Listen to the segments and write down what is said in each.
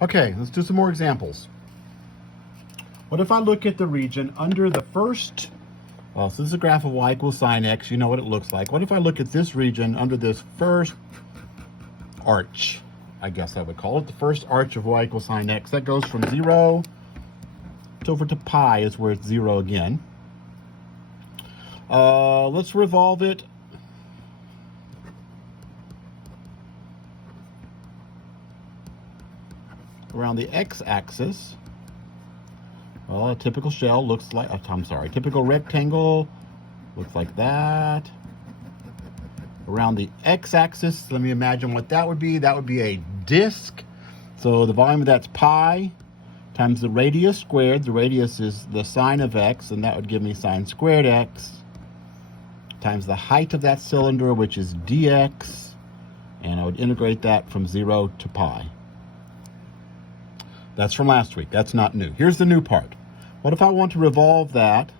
Okay, let's do some more examples. What if I look at the region under the first, so this is a graph of y equals sine x, you know what it looks like. What if I look at this region under this first arch, I guess I would call it, the first arch of y equals sine x. That goes from 0 to over to pi is where it's 0 again. Let's revolve it around the x-axis. Well, a typical shell looks like, typical rectangle looks like that. Around the x-axis, let me imagine what that would be. That would be a disk. So the volume of that's pi times the radius squared. The radius is the sine of x, and that would give me sine squared x, times the height of that cylinder, which is dx, and I would integrate that from 0 to pi. That's from last week. That's not new. Here's the new part. What if I want to revolve that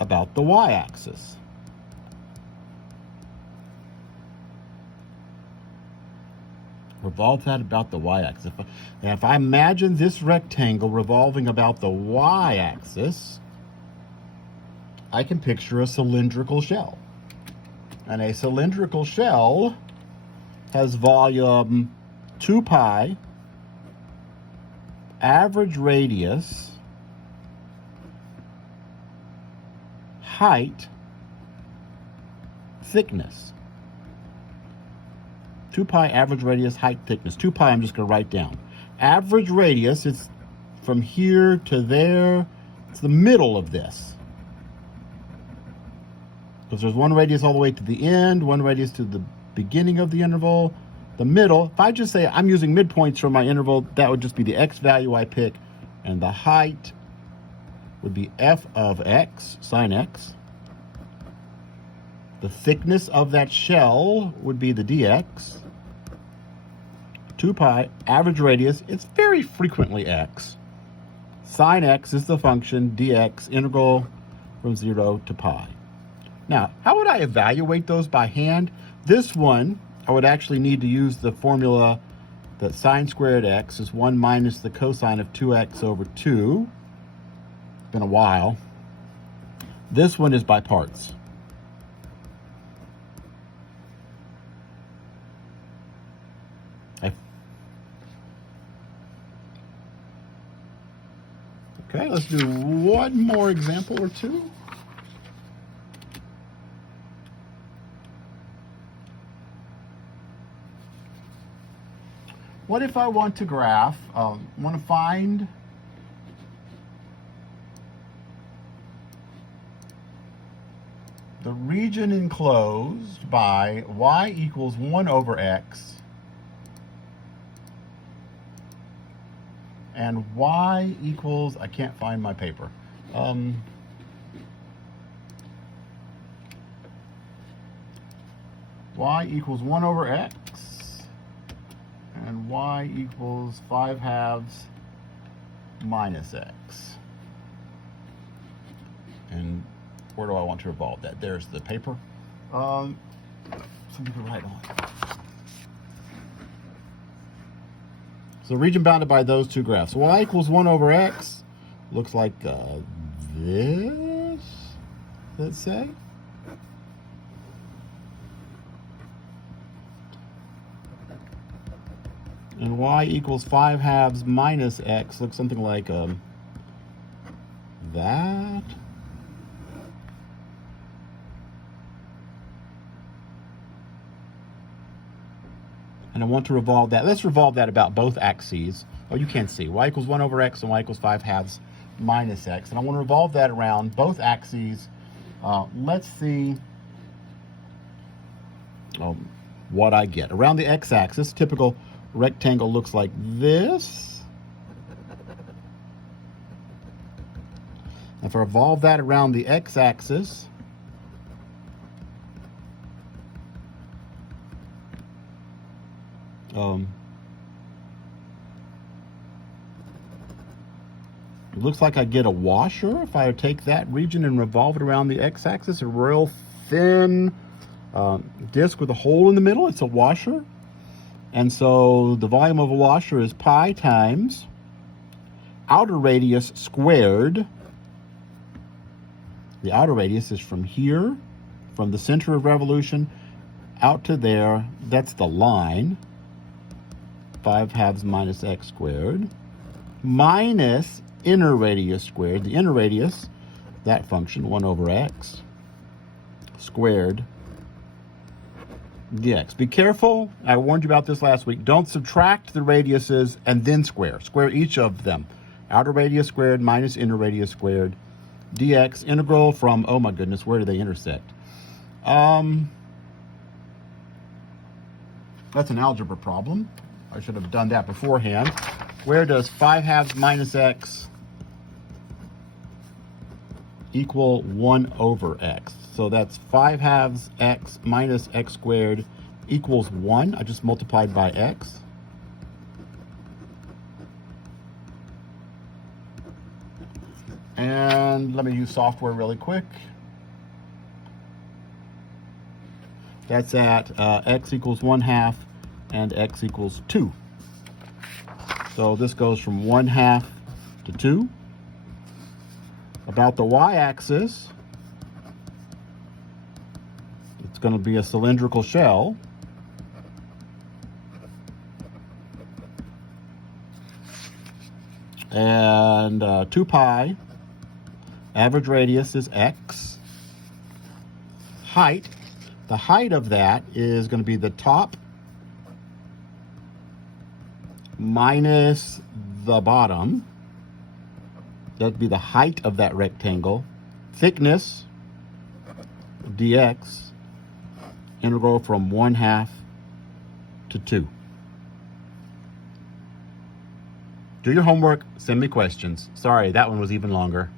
about the y-axis? Revolve that about the y-axis. And if I imagine this rectangle revolving about the y-axis, I can picture a cylindrical shell. And a cylindrical shell has volume 2 pi, average radius, height, thickness. 2 pi, average radius, height, thickness. 2 pi I'm just going to write down. Average radius, it's from here to there. It's the middle of this. Because there's one radius all the way to the end, one radius to the beginning of the interval. The middle, if I just say I'm using midpoints for my interval, that would just be the x value I pick, and the height would be f of x, sine x. The thickness of that shell would be the dx. 2 pi, average radius, it's very frequently x. Sine x is the function, dx, integral from 0 to pi. Now, how would I evaluate those by hand? This one, I would actually need to use the formula that sine squared x is 1 minus the cosine of 2x over 2. It's been a while. This one is by parts. Okay, let's do one more example or two. What if I want to graph, want to find the region enclosed by y equals 1 over x and y equals, I can't find my paper. Y equals 1 over x and y equals 5/2 minus x. And where do I want to revolve that? There's the paper. Something to write on. So region bounded by those two graphs. Y equals 1 over x looks like this, let's say. And y equals 5/2 minus x looks something like that. And I want to revolve that. Let's revolve that about both axes. Oh, you can't see. Y equals 1 over x and y equals 5/2 minus x. And I want to revolve that around both axes. Let's see what I get. Around the x-axis, typical rectangle looks like this. If I revolve that around the x-axis, it looks like I get a washer if I take that region and revolve it around the x-axis, a real thin disc with a hole in the middle. It's a washer. And so the volume of a washer is pi times outer radius squared. The outer radius is from here, from the center of revolution, out to there. That's the line. 5/2 minus x squared. Minus inner radius squared. The inner radius, that function, 1 over x squared dx. Be careful. I warned you about this last week. Don't subtract the radiuses and then square. Square each of them. Outer radius squared minus inner radius squared dx. Integral from, oh my goodness, where do they intersect? That's an algebra problem. I should have done that beforehand. Where does 5/2 minus x equal 1 over x? So that's 5/2 x minus x squared equals 1. I just multiplied by x. And let me use software really quick. That's at x equals 1/2 and x equals 2. So this goes from 1/2 to 2. About the y-axis, it's going to be a cylindrical shell. And 2 pi, average radius is x. Height, the height of that is going to be the top minus the bottom. That'd be the height of that rectangle. Thickness, dx, integral from 1/2 to 2. Do your homework, send me questions. Sorry, that one was even longer.